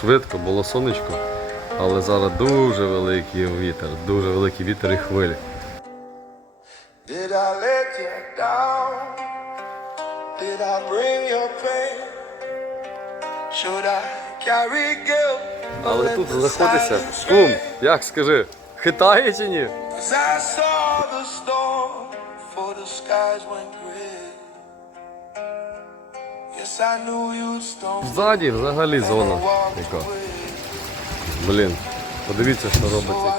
швидко, було сонечко, але зараз дуже великий вітер, дуже великий вітер і хвилі. Did I let you down? Did I bring your pain? Should I carry guilt? Але тут знаходиться кум, як скажи, хитає чи ні? I saw the storm before the skies went gray. Ззаді взагалі зона. Яка. Блін, подивіться, що робиться.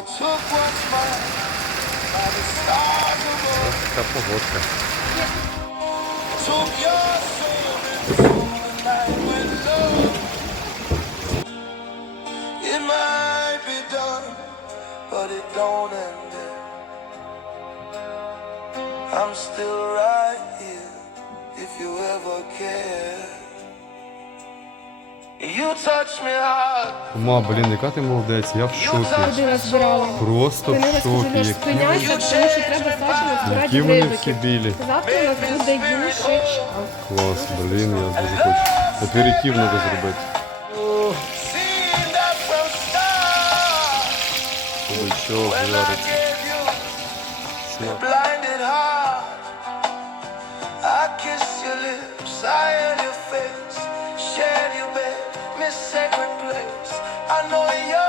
Така погодка. I'm still right here if you ever care. Ма, блін, яка ти молодець, я в шокі. Просто Вони в шокі. Які, вони всі білі. Oh, oh, oh. Клас, блін, я дуже хочу. От треба зробити. Blinded heart, I kiss your lips. I this sacred place. I know you're.